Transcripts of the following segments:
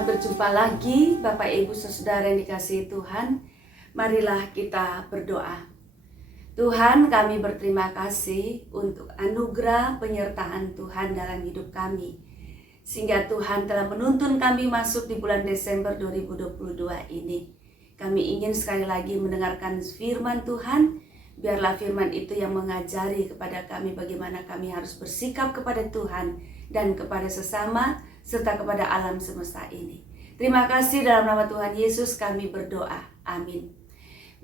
Selamat berjumpa lagi Bapak Ibu Saudara yang dikasihi Tuhan. Marilah kita berdoa. Tuhan, kami berterima kasih untuk anugerah penyertaan Tuhan dalam hidup kami, sehingga Tuhan telah menuntun kami masuk di bulan Desember 2022 ini. Kami ingin sekali lagi mendengarkan firman Tuhan. Biarlah firman itu yang mengajari kepada kami bagaimana kami harus bersikap kepada Tuhan dan kepada sesama, serta kepada alam semesta ini. Terima kasih, dalam nama Tuhan Yesus kami berdoa. Amin.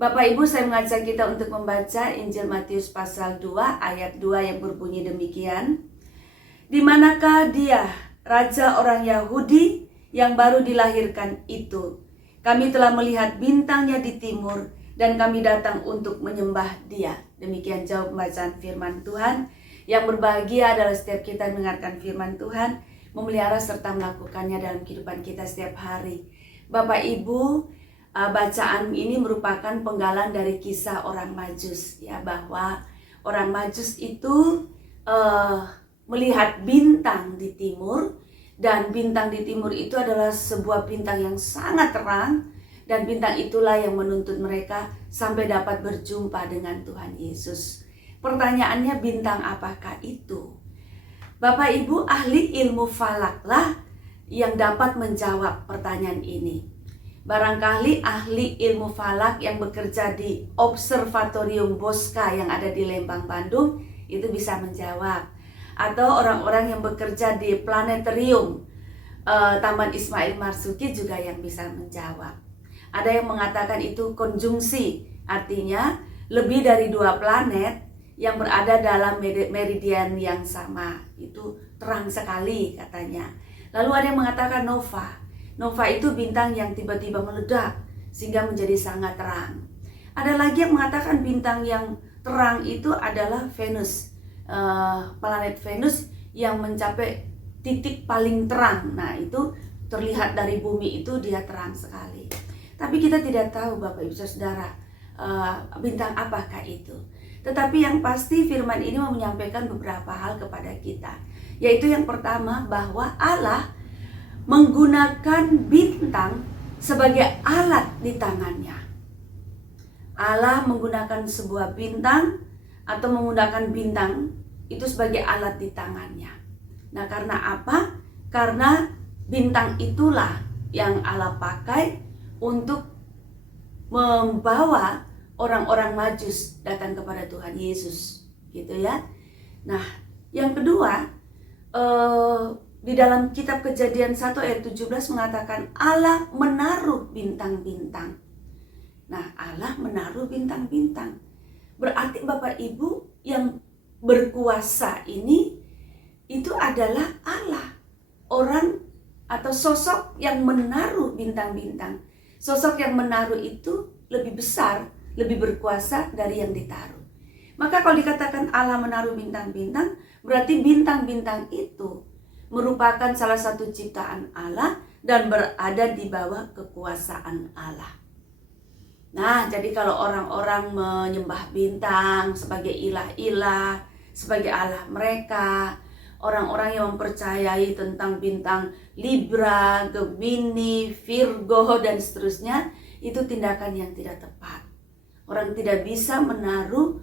Bapak Ibu, saya mengajak kita untuk membaca Injil Matius pasal 2 ayat 2 yang berbunyi demikian. Di manakah dia, raja orang Yahudi yang baru dilahirkan itu? Kami telah melihat bintangnya di timur dan kami datang untuk menyembah dia. Demikian jawab pembacaan firman Tuhan. Yang berbahagia adalah setiap kita mendengarkan firman Tuhan, memelihara serta melakukannya dalam kehidupan kita setiap hari. Bapak Ibu, bacaan ini merupakan penggalan dari kisah orang Majus, ya, bahwa orang Majus itu melihat bintang di timur, dan bintang di timur itu adalah sebuah bintang yang sangat terang, dan bintang itulah yang menuntun mereka sampai dapat berjumpa dengan Tuhan Yesus. Pertanyaannya, bintang apakah itu? Bapak Ibu, ahli ilmu falaklah yang dapat menjawab pertanyaan ini. Barangkali ahli ilmu falak yang bekerja di Observatorium Bosca yang ada di Lembang, Bandung, itu bisa menjawab. Atau orang-orang yang bekerja di Planetarium Taman Ismail Marzuki juga yang bisa menjawab. Ada yang mengatakan itu konjungsi, artinya lebih dari dua planet yang berada dalam meridian yang sama, itu terang sekali katanya. Lalu ada yang mengatakan nova. Nova itu bintang yang tiba-tiba meledak sehingga menjadi sangat terang. Ada lagi yang mengatakan bintang yang terang itu adalah Venus, planet Venus yang mencapai titik paling terang. Nah, itu terlihat dari bumi itu dia terang sekali. Tapi kita tidak tahu Bapak Ibu Saudara, bintang apakah itu. Tetapi yang pasti firman ini mau menyampaikan beberapa hal kepada kita. Yaitu yang pertama, bahwa Allah menggunakan bintang sebagai alat di tangannya. Allah menggunakan sebuah bintang atau menggunakan bintang itu sebagai alat di tangannya. Nah, karena apa? Karena bintang itulah yang Allah pakai untuk membawa orang-orang Majus datang kepada Tuhan Yesus, gitu ya. Nah, yang kedua, di dalam kitab Kejadian 1 ayat 17 mengatakan Allah menaruh bintang-bintang. Nah, Allah menaruh bintang-bintang. Berarti Bapak Ibu, yang berkuasa ini itu adalah Allah. Orang atau sosok yang menaruh bintang-bintang. Sosok yang menaruh itu lebih besar, lebih berkuasa dari yang ditaruh. Maka kalau dikatakan Allah menaruh bintang-bintang, berarti bintang-bintang itu merupakan salah satu ciptaan Allah dan berada di bawah kekuasaan Allah. Nah, jadi kalau orang-orang menyembah bintang sebagai ilah-ilah, sebagai Allah mereka, orang-orang yang mempercayai tentang bintang Libra, Gemini, Virgo, dan seterusnya, itu tindakan yang tidak tepat. Orang tidak bisa menaruh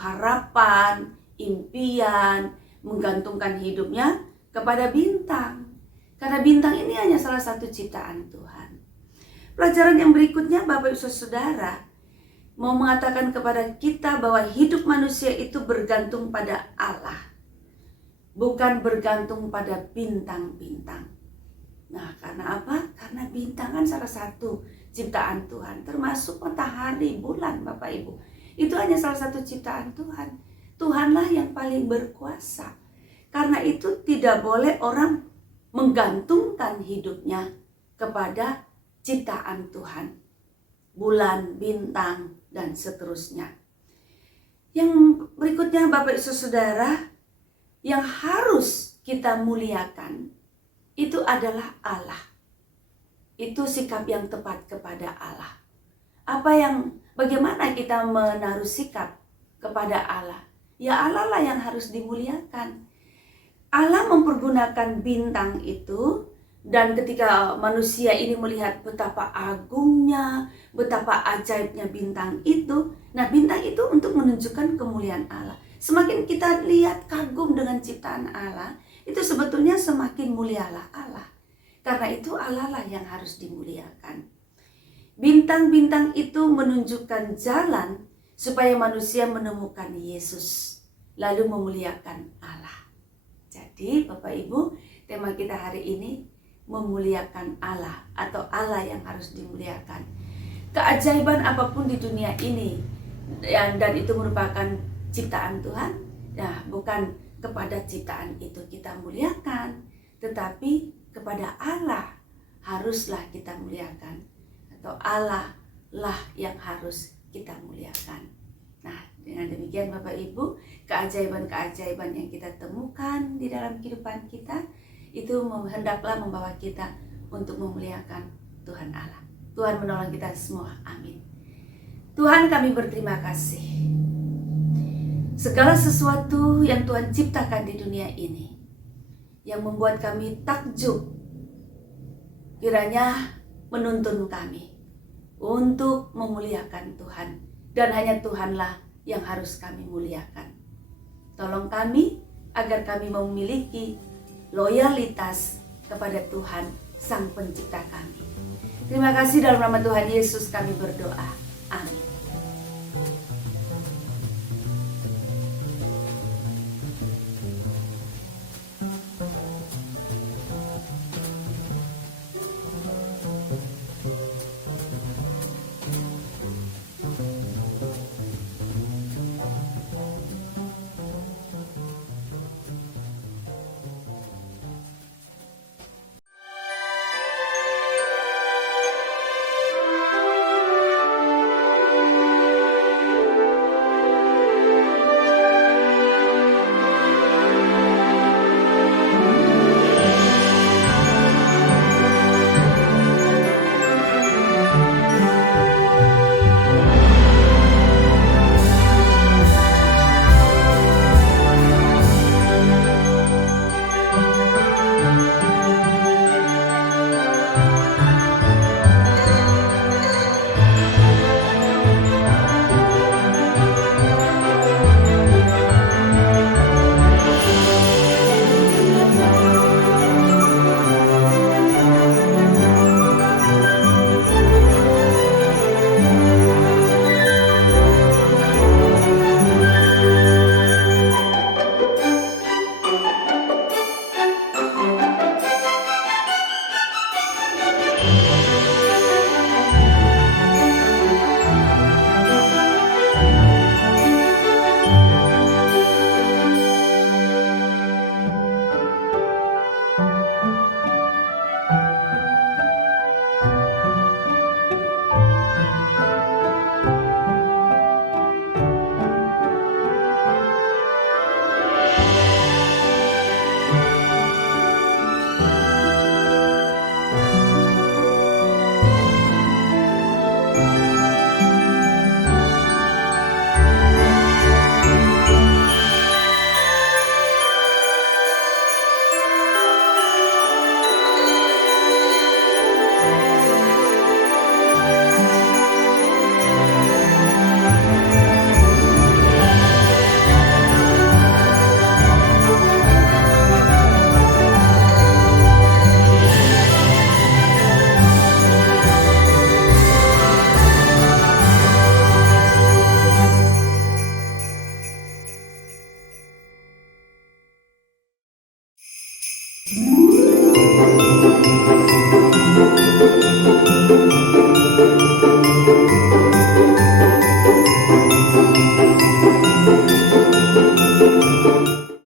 harapan, impian, menggantungkan hidupnya kepada bintang. Karena bintang ini hanya salah satu ciptaan Tuhan. Pelajaran yang berikutnya, Bapak Ibu Saudara, mau mengatakan kepada kita bahwa hidup manusia itu bergantung pada Allah, bukan bergantung pada bintang-bintang. Nah, karena apa? Karena bintang kan salah satu ciptaan Tuhan, termasuk matahari, bulan, Bapak Ibu. Itu hanya salah satu ciptaan Tuhan. Tuhanlah yang paling berkuasa. Karena itu tidak boleh orang menggantungkan hidupnya kepada ciptaan Tuhan. Bulan, bintang, dan seterusnya. Yang berikutnya Bapak Ibu Saudara, yang harus kita muliakan itu adalah Allah. Itu sikap yang tepat kepada Allah. Bagaimana kita menaruh sikap kepada Allah? Ya, Allah lah yang harus dimuliakan. Allah mempergunakan bintang itu Dan ketika manusia ini melihat betapa agungnya, betapa ajaibnya bintang itu, nah bintang itu untuk menunjukkan kemuliaan Allah. Semakin kita lihat kagum dengan ciptaan Allah, itu sebetulnya semakin mulialah Allah. Karena itu Allah lah yang harus dimuliakan. Bintang-bintang itu menunjukkan jalan supaya manusia menemukan Yesus, lalu memuliakan Allah. Jadi Bapak Ibu, tema kita hari ini memuliakan Allah atau Allah yang harus dimuliakan. Keajaiban apapun di dunia ini dan itu merupakan ciptaan Tuhan, ya bukan kepada ciptaan itu kita muliakan, tetapi kepada Allah haruslah kita muliakan, atau Allah lah yang harus kita muliakan. Nah, dengan demikian Bapak Ibu, keajaiban-keajaiban yang kita temukan di dalam kehidupan kita itu hendaklah membawa kita untuk memuliakan Tuhan Allah. Tuhan menolong kita semua. Amin. Tuhan, kami berterima kasih. Segala sesuatu yang Tuhan ciptakan di dunia ini, yang membuat kami takjub, kiranya menuntun kami untuk memuliakan Tuhan. Dan hanya Tuhanlah yang harus kami muliakan. Tolong kami agar kami memiliki loyalitas kepada Tuhan, Sang Pencipta kami. Terima kasih, dalam nama Tuhan Yesus kami berdoa.